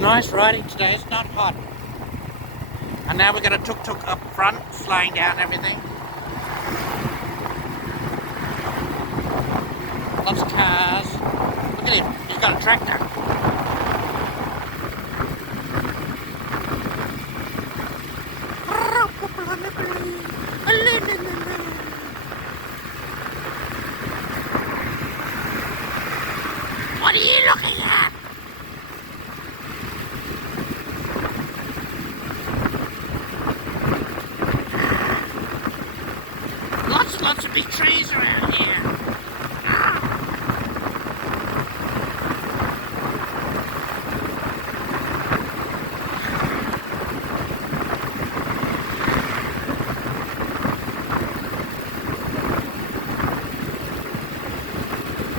nice riding today, it's not hot. And now we've got a tuk-tuk up front, slowing down everything. Lots of cars. Look at him, he's got a tractor. What are you looking at? Lots of big trees around here.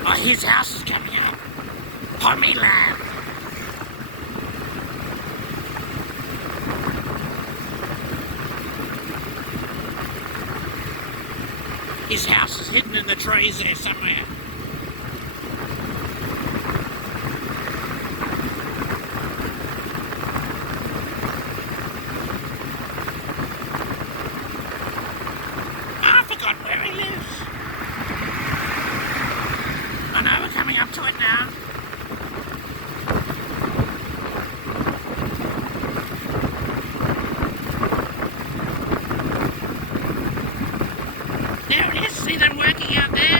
Oh, his house is coming up. Pommy Land. His house is hidden in the trees there somewhere. I forgot where he lives. I know we're coming up to it now. There it is, see them working out there?